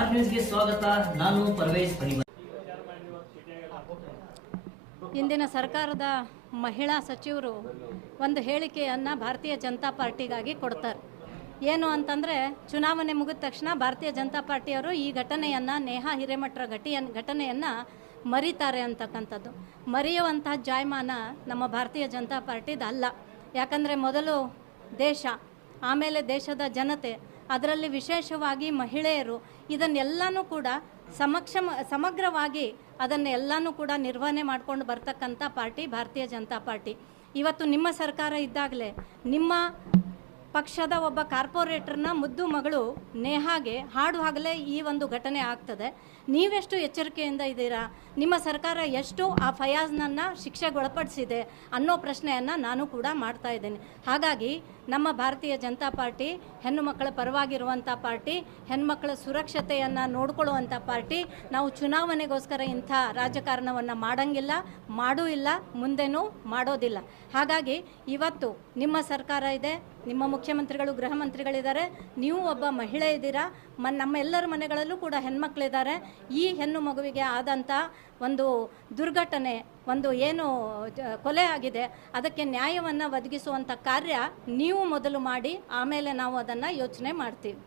R ನ್ಯೂಸ್ಗೆ ಸ್ವಾಗತ. ನಾನು ಪರ್ವೇಶ್ ಇಂದಿನ ಸರ್ಕಾರದ ಮಹಿಳಾ ಸಚಿವರು ಒಂದು ಹೇಳಿಕೆಯನ್ನು ಭಾರತೀಯ ಜನತಾ ಪಾರ್ಟಿಗಾಗಿ ಕೊಡ್ತಾರೆ. ಏನು ಅಂತಂದರೆ, ಚುನಾವಣೆ ಮುಗಿದ ತಕ್ಷಣ ಭಾರತೀಯ ಜನತಾ ಪಾರ್ಟಿಯವರು ಈ ಘಟನೆಯನ್ನು, ನೇಹಾ ಹಿರೇಮಠರ ಘಟಿಯ, ಘಟನೆಯನ್ನು ಮರೀತಾರೆ ಅಂತಕ್ಕಂಥದ್ದು. ಮರೆಯುವಂಥ ಜಾಯಮಾನ ನಮ್ಮ ಭಾರತೀಯ ಜನತಾ ಪಾರ್ಟಿದು ಅಲ್ಲ ಯಾಕಂದರೆ ಮೊದಲು ದೇಶ, ಆಮೇಲೆ ದೇಶದ ಜನತೆ ಅದರಲ್ಲಿ ವಿಶೇಷವಾಗಿ ಮಹಿಳೆಯರು ಇದನ್ನೆಲ್ಲನೂ ಕೂಡ ಸಮಕ್ಷಮ, ಸಮಗ್ರವಾಗಿ ಅದನ್ನೆಲ್ಲನೂ ಕೂಡ ನಿರ್ವಹಣೆ ಮಾಡ್ಕೊಂಡು ಬರ್ತಕ್ಕಂಥ ಪಾರ್ಟಿ, ಭಾರತೀಯ ಜನತಾ ಪಾರ್ಟಿ. ಇವತ್ತು ನಿಮ್ಮ ಸರ್ಕಾರ ಇದ್ದಾಗಲೇ ನಿಮ್ಮ ಪಕ್ಷದ ಒಬ್ಬ ಕಾರ್ಪೊರೇಟರ್ನ ಮುದ್ದು ಮಗಳು ನೇಹಾಗೆ ಹಾಡುವಾಗಲೇ ಈ ಒಂದು ಘಟನೆ ಆಗ್ತದೆ. ನೀವೆಷ್ಟು ಎಚ್ಚರಿಕೆಯಿಂದ ಇದ್ದೀರಾ? ನಿಮ್ಮ ಸರ್ಕಾರ ಎಷ್ಟು ಆ ಫಯಾಜ್ನನ್ನು ಶಿಕ್ಷೆಗೊಳಪಡಿಸಿದೆ ಅನ್ನೋ ಪ್ರಶ್ನೆಯನ್ನು ನಾನು ಕೂಡ ಮಾಡ್ತಾ ಇದ್ದೇನೆ. ಹಾಗಾಗಿ ನಮ್ಮ ಭಾರತೀಯ ಜನತಾ ಪಾರ್ಟಿ, ಹೆಣ್ಣು ಮಕ್ಕಳ ಪರವಾಗಿರುವಂಥ ಪಾರ್ಟಿ ಹೆಣ್ಮಕ್ಕಳ ಸುರಕ್ಷತೆಯನ್ನು ನೋಡ್ಕೊಳ್ಳುವಂಥ ಪಾರ್ಟಿ, ನಾವು ಚುನಾವಣೆಗೋಸ್ಕರ ಇಂಥ ರಾಜಕಾರಣವನ್ನು ಮಾಡಂಗಿಲ್ಲ, ಮಾಡೂ ಇಲ್ಲ, ಮುಂದೆನೂ ಮಾಡೋದಿಲ್ಲ. ಹಾಗಾಗಿ ಇವತ್ತು ನಿಮ್ಮ ಸರ್ಕಾರ ಇದೆ ನಿಮ್ಮ ಮುಖ್ಯಮಂತ್ರಿಗಳು, ಗೃಹ ಮಂತ್ರಿಗಳಿದ್ದಾರೆ. ನೀವು ಒಬ್ಬ ಮಹಿಳೆ ಇದ್ದೀರಾ? ಮ ನಮ್ಮೆಲ್ಲರ ಮನೆಗಳಲ್ಲೂ ಕೂಡ ಹೆಣ್ಮಕ್ಳಿದ್ದಾರೆ. ಈ ಹೆಣ್ಣು ಮಗುವಿಗೆ ಆದಂಥ ಒಂದು ದುರ್ಘಟನೆ, ಒಂದು ಏನು ಕೊಲೆ ಆಗಿದೆ. ಅದಕ್ಕೆ ನ್ಯಾಯವನ್ನು ಒದಗಿಸುವಂಥ ಕಾರ್ಯ ನೀವು ಮೊದಲು ಮಾಡಿ, ಆಮೇಲೆ ನಾವು ಅದನ್ನು ಯೋಚನೆ ಮಾಡ್ತೀವಿ.